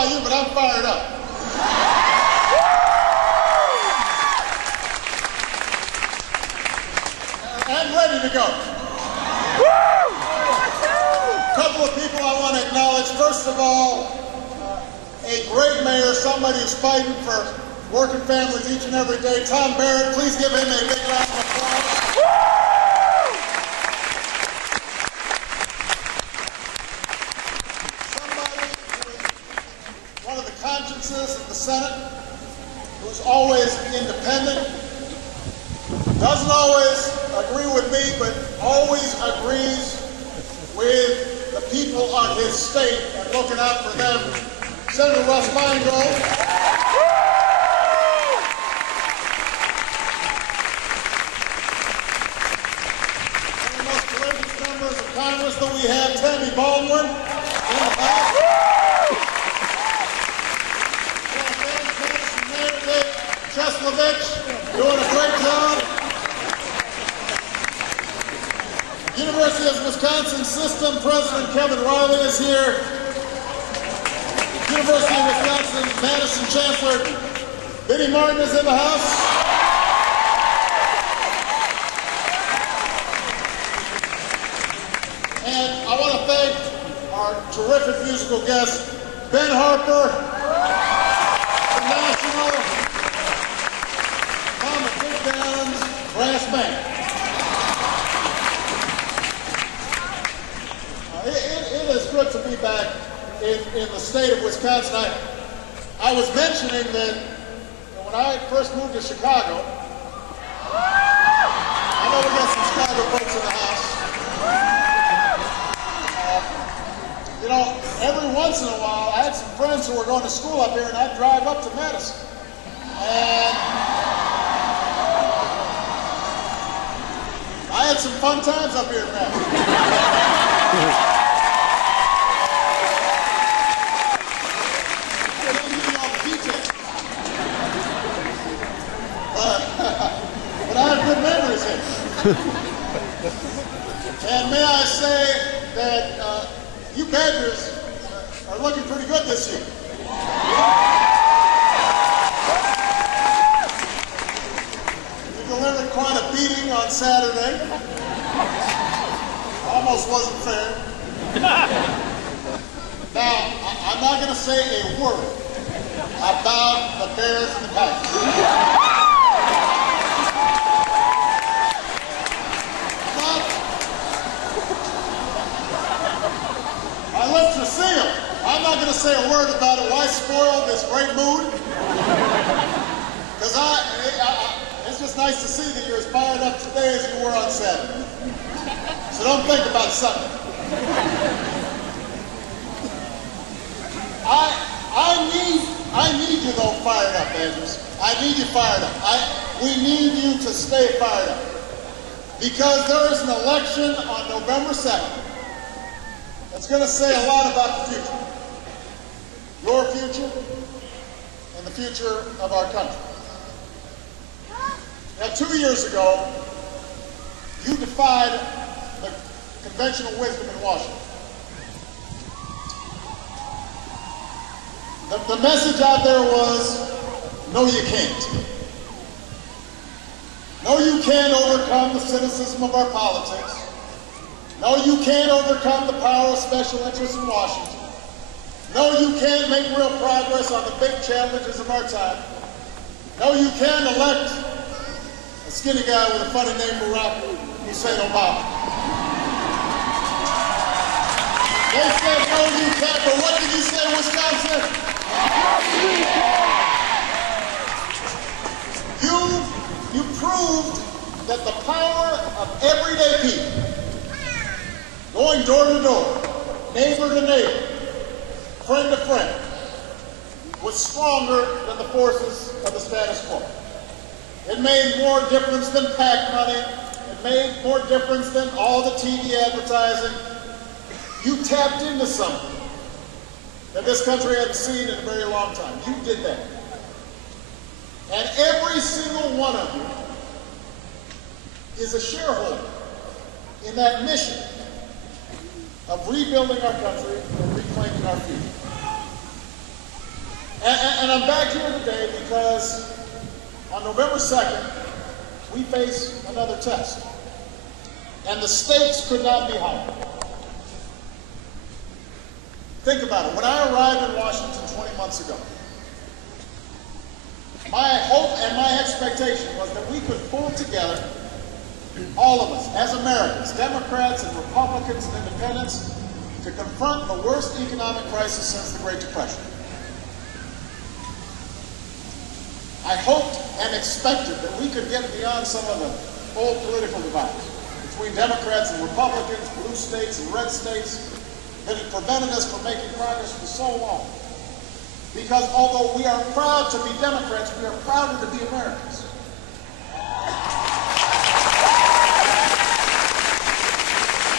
about you, but I'm fired up. I'm ready to go. A couple of people I want to acknowledge. First of all, a great mayor, somebody who's fighting for working families each and every day. Tom Barrett, please give him a big round of applause. Somebody who is one of the consciences of the Senate, who's always independent, doesn't always agree with me, but always agrees with the people on his state and looking out for them. Senator Russ Feingold. One of the most courageous members of Congress that we have, Tammy Baldwin, in the House. Mayor Dick Cheslovich, doing a great job. University of Wisconsin System President Kevin Riley is here. University of Wisconsin Madison Chancellor Benny Martin is in the house. And I want to thank our terrific musical guest, Ben Harper, the National Mama Big Band's brass band. It is good to be back in the state of Wisconsin. I was mentioning that when I first moved to Chicago, I know we got some Chicago folks in the house. You know, every once in a while, I had some friends who were going to school up here, and I'd drive up to Madison. And I had some fun times up here in Madison. But I have good memories here. And may I say that you Badgers are looking pretty good this year. You delivered quite a beating on Saturday. Almost wasn't fair. Now, I'm not going to say a word about the Bears and the Packers. I live to see them. I'm not going to say a word about it. Why spoil this great mood? Because it's just nice to see that you're as fired up today as you were on Saturday. So don't think about Sunday. I need you though fired up, Andrews. I need you fired up. We need you to stay fired up. Because there is an election on November 2nd that's going to say a lot about the future. Your future and the future of our country. Now, 2 years ago, you defied the conventional wisdom in Washington. The message out there was, no, you can't. No, you can't overcome the cynicism of our politics. No, you can't overcome the power of special interests in Washington. No, you can't make real progress on the big challenges of our time. No, you can't elect a skinny guy with a funny name, Barack Hussein Obama. They said, no, you can't, but what did you say, Wisconsin? You proved that the power of everyday people, going door to door, neighbor to neighbor, friend to friend, was stronger than the forces of the status quo. It made more difference than PAC money. It made more difference than all the TV advertising. You tapped into something that this country hadn't seen in a very long time. You did that. And every single one of you is a shareholder in that mission of rebuilding our country and reclaiming our future. And I'm back here today because on November 2nd, we face another test. And the stakes could not be higher. Think about it. When I arrived in Washington 20 months ago, my hope and my expectation was that we could pull together, all of us, as Americans, Democrats and Republicans and Independents, to confront the worst economic crisis since the Great Depression. I hoped and expected that we could get beyond some of the old political divides between Democrats and Republicans, blue states and red states, that had prevented us from making progress for so long. Because although we are proud to be Democrats, we are prouder to be Americans.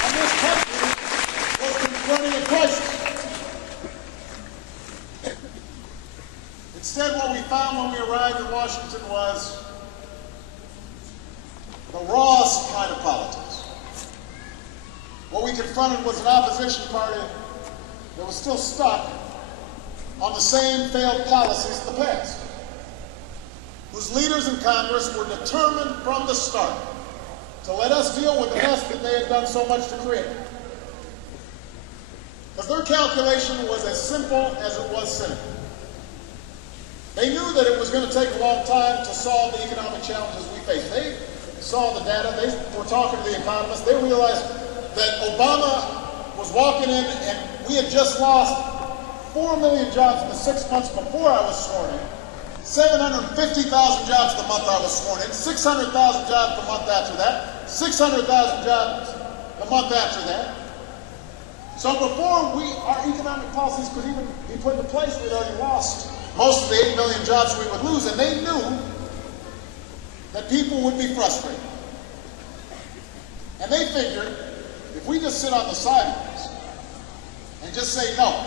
And this country was confronting a crisis. Instead, what we found when we arrived in Washington was the rawest kind of politics. What we confronted was an opposition party that was still stuck on the same failed policies of the past, whose leaders in Congress were determined from the start to let us deal with the mess that they had done so much to create. Because their calculation was as simple as it was cynical. They knew that it was going to take a long time to solve the economic challenges we face. They saw the data. They were talking to the economists. They realized that Obama was walking in and we had just lost 4 million jobs in the 6 months before I was sworn in, 750,000 jobs the month I was sworn in, 600,000 jobs the month after that, 600,000 jobs the month after that. So before our economic policies could even be put into place, we'd already lost most of the 8 million jobs we would lose, and they knew that people would be frustrated. And they figured if we just sit on the sidelines and just say no,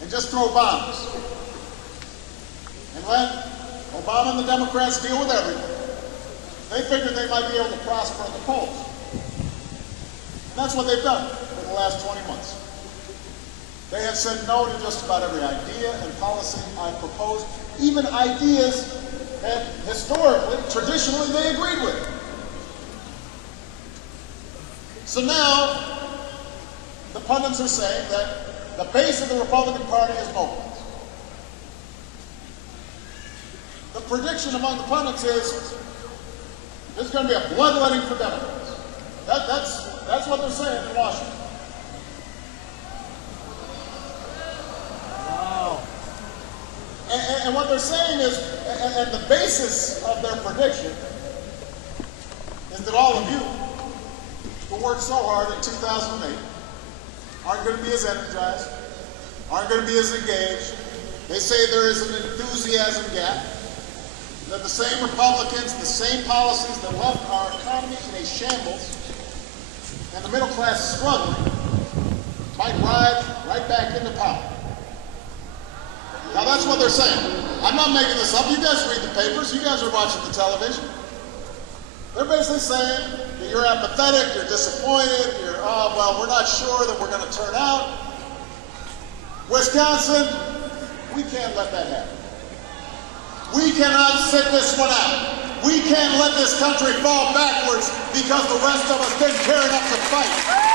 and just throw bombs, and let Obama and the Democrats deal with everything, they figured they might be able to prosper at the polls. And that's what they've done for the last 20 months. They have said no to just about every idea and policy I've proposed, even ideas that historically, traditionally, they agreed with. So now, the pundits are saying that the base of the Republican Party is mobilized. The prediction among the pundits is there's going to be a bloodletting for Democrats. That's what they're saying in Washington. And what they're saying is, and the basis of their prediction is that all of you who worked so hard in 2008 aren't going to be as energized, aren't going to be as engaged. They say there is an enthusiasm gap, that the same Republicans, the same policies that left our economy in a shambles and the middle class struggling might ride right back into power. Now that's what they're saying. I'm not making this up. You guys read the papers. You guys are watching the television. They're basically saying that you're apathetic, you're disappointed, oh, well, we're not sure that we're going to turn out. Wisconsin, we can't let that happen. We cannot sit this one out. We can't let this country fall backwards because the rest of us didn't care enough to fight.